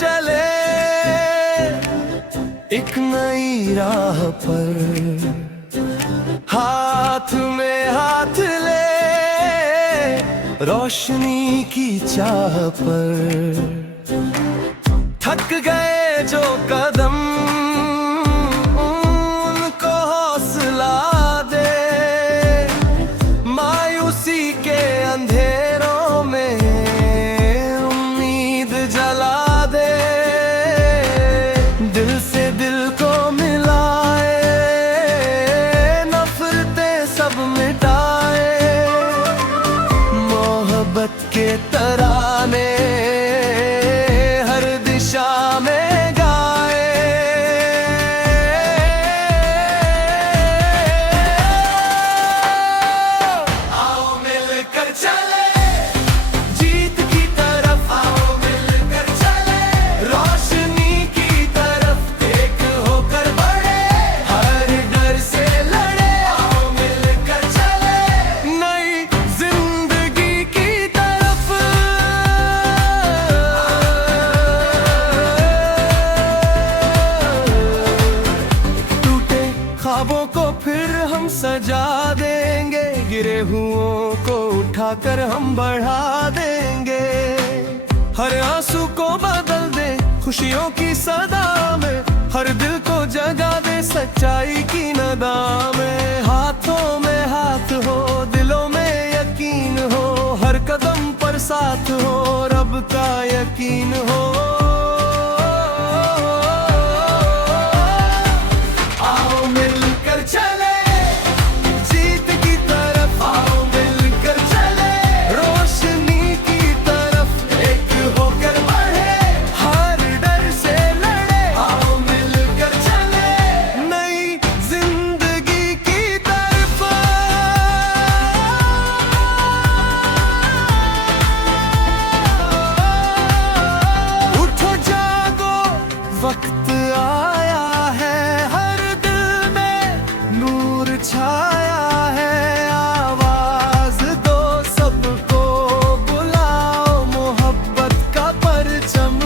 चले एक नई राह पर, हाथ में हाथ ले रोशनी की चाह पर। थक गए जो कदम उनको हौसला दे, मायूसी के अंधेरों में उम्मीद जला दे। दिल से दिल को मिलाए, नफरतें सब मिटाए, मोहब्बत के तराने हर दिशा में गाए। आओ मिलकर चले जीत की तरफ, आओ मिलकर चले रोशनी की तरफ, एक होकर बढ़े हर डर से लड़े। आओ मिलकर चले नई जिंदगी की तरफ। टूटे ख्वाबों को फिर हम सजा देंगे, गिरे हुओं को उठाकर हम बढ़ा देंगे। हर आंसू को बदल दे खुशियों की सदा में, हर दिल को जगा दे सच्चाई की नदा में। हाथों में हाथ हो, दिलों में यकीन हो, हर कदम पर साथ हो, रब का यकीन हो। आओ मिलकर चले जीत की तरफ, आओ मिलकर चले रोशनी की तरफ, एक होकर बढ़े हर डर से लड़े। आओ मिलकर चले नई जिंदगी की तरफ। उठो जागो वक्त आया है, हर दिल में नूर छाया है। आवाज दो सबको बुलाओ, मोहब्बत का परचम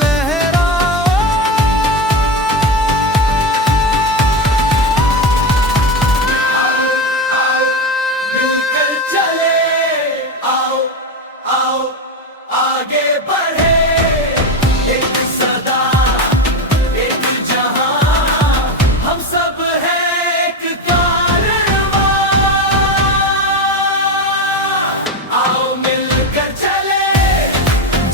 लहराओ। मिलकर चले, आओ आओ आगे बढ़े, एक सदा एक जहां, हम सब हैं एक कारवां। आओ मिलकर चले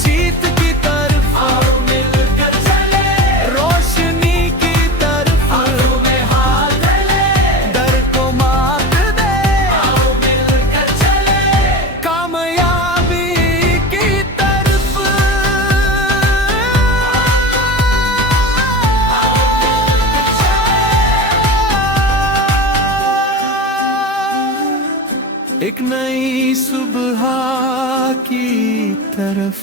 जीत की तरफ, आओ मिलकर चले रोशनी की तरफ, हाथों में हाथ ले डर को मात दे। आओ मिलकर चले कामयाबी की तरफ। एक नई सुबह की तरफ।